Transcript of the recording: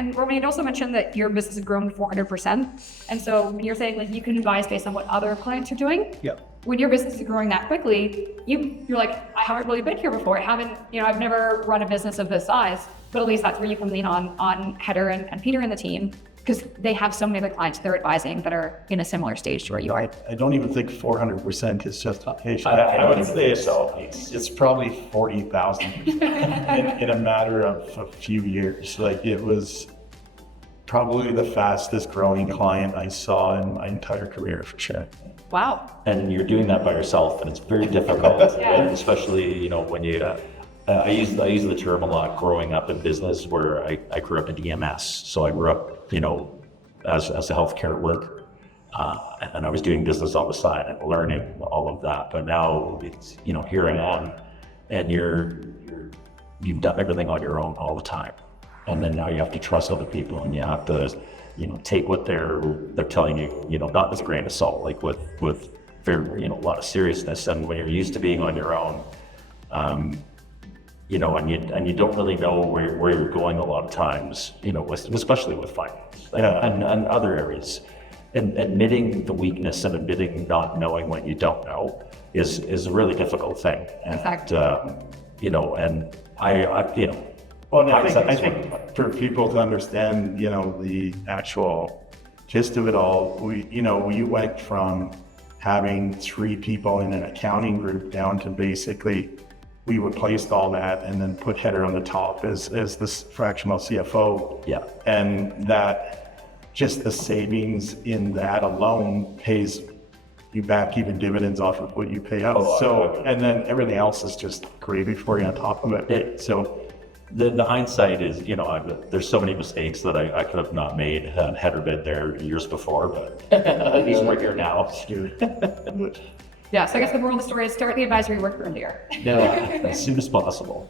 And Roman, you'd also mentioned that your business has grown 400%. And so you're saying like you can advise based on what other clients are doing. Yeah. When your business is growing that quickly, you're like, I haven't really been here before. I've never run a business of this size, but at least that's where you can lean on Haider and Peter and the team, because they have so many other clients they're advising that are in a similar stage to where you are. I don't even think 400% is justification. I would say so. It's probably 40,000 in a matter of a few years. Like, it was probably the fastest growing client I saw in my entire career, for sure. Wow. And you're doing that by yourself, and it's very difficult, Yeah. and especially, when you, I use the term a lot growing up in business, where I grew up in EMS. So I grew up, as a healthcare worker, and I was doing business on the side and learning all of that. But now it's, here I am, and you've done everything on your own all the time. And then now you have to trust other people, and you have to, take what they're telling you, not with a grain of salt, like with very, a lot of seriousness. And when you're used to being on your own, and you don't really know where you're going a lot of times, especially with finance and other areas. And admitting the weakness and admitting not knowing what you don't know is a really difficult thing. And, Exactly. and I Well, I think for people to understand, the actual gist of it all, we went from having 3 people in an accounting group down to basically we replaced all that and then put Haider on the top as this fractional CFO. Yeah. And that just the savings in that alone pays you back even dividends off of what you pay out. And then everything else is just gravy for you on top of it. So the hindsight is, there's so many mistakes that I could have not made had Haider been there years before, but at least we're here now. Yeah, so I guess the moral of the story is start the advisory work earlier. Yeah, as soon as possible.